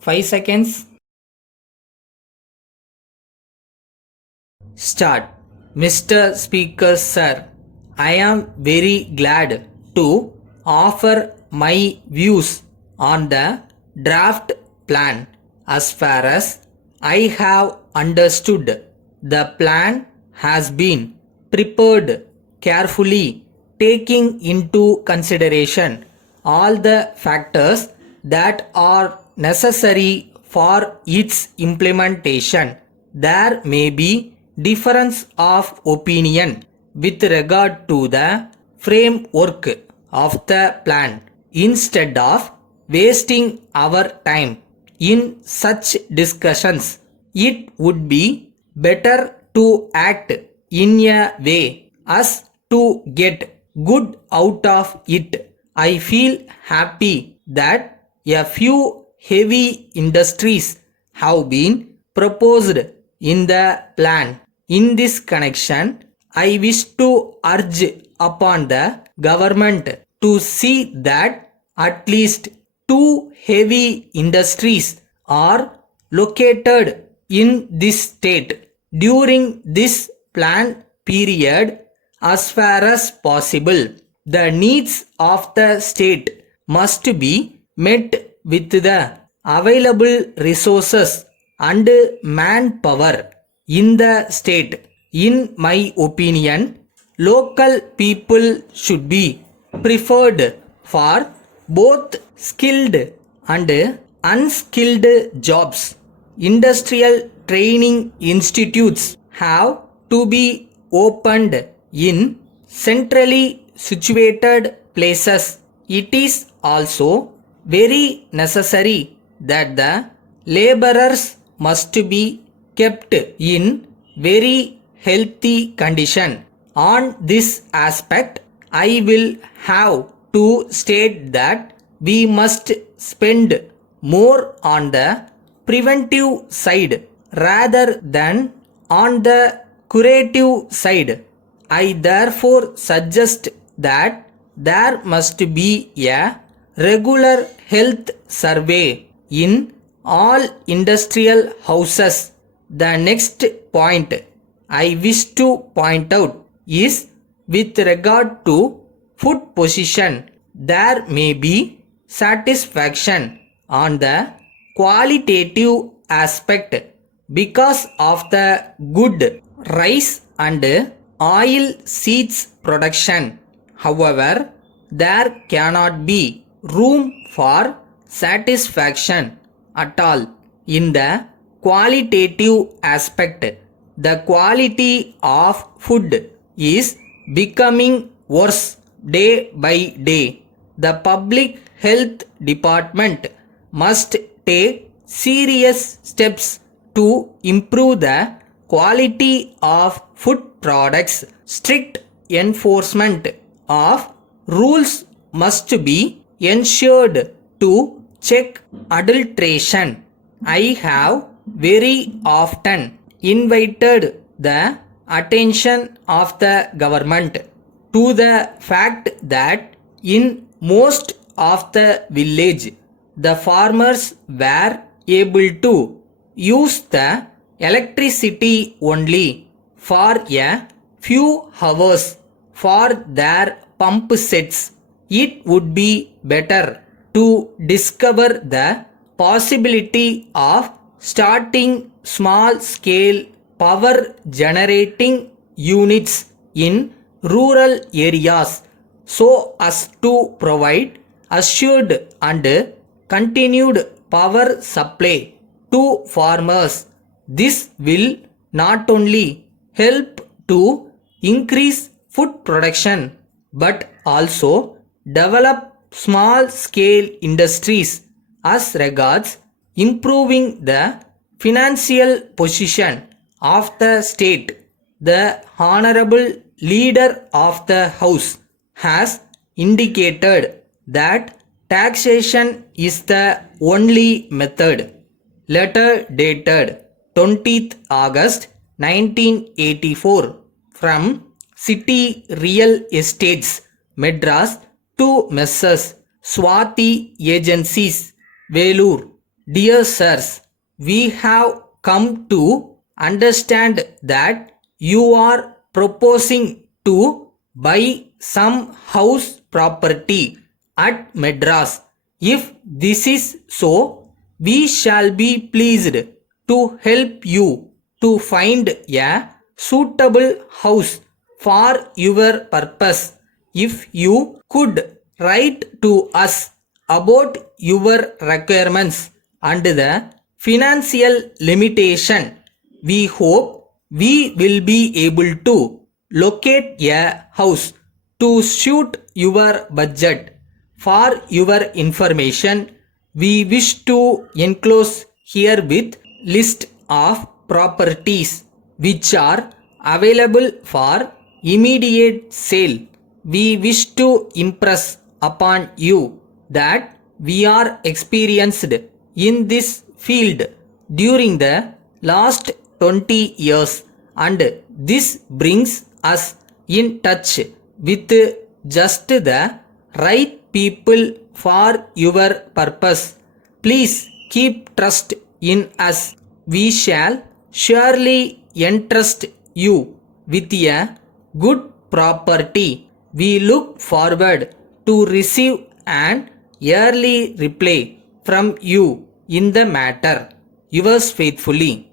5 seconds. Start. Mr. Speaker Sir, I am very glad to offer my views on the draft plan. As far as I have understood, the plan has been prepared carefully, taking into consideration all the factors that are necessary for its implementation. There may be difference of opinion with regard to the framework of the plan. Instead of wasting our time in such discussions, it would be better to act in a way as to get good out of it. I feel happy that a few heavy industries have been proposed in the plan. In this connection, I wish to urge upon the government to see that at least two heavy industries are located in this state during this plan period as far as possible. The needs of the state must be met with the available resources and manpower in the state. In my opinion, local people should be preferred for both skilled and unskilled jobs. Industrial training institutes have to be opened in centrally situated places. It is also very necessary that the laborers must be kept in very healthy condition. On this aspect, I will have to state that we must spend more on the preventive side rather than on the curative side. I therefore suggest that there must be a regular health survey in all industrial houses. The next point I wish to point out is with regard to food position. There may be satisfaction on the qualitative aspect because of the good rice and oil seeds production. However, there cannot be room for satisfaction at all in the qualitative aspect. The quality of food is becoming worse day by day. The public health department must take serious steps to improve the quality of food products. Strict enforcement of rules must be ensured to check adulteration. I have very often invited the attention of the government to the fact that in most of the village the farmers were able to use the electricity only for a few hours for their pump sets. It would be better to discover the possibility of starting small scale power generating units in rural areas so as to provide assured and continued power supply to farmers. This will not only help to increase food production but also develop small scale industries as regards improving the financial position of the state. The Honorable Leader of the House has indicated that taxation is the only method. Letter dated 20th August 1984 from City Real Estates, Madras to Messrs. Swati Agencies, Velur, Dear sirs, we have come to understand that you are proposing to buy some house property at Madras. If this is so, we shall be pleased to help you to find a suitable house for your purpose. If you could write to us about your requirements and the financial limitation, we hope we will be able to locate a house to suit your budget. For your information, we wish to enclose herewith list of properties which are available for immediate sale. We wish to impress upon you that we are experienced in this field during the last 20 years, and this brings us in touch with just the right people for your purpose. Please keep trust in us. We shall surely entrust you with a good property. We look forward to receive an early reply from you in the matter. Yours faithfully,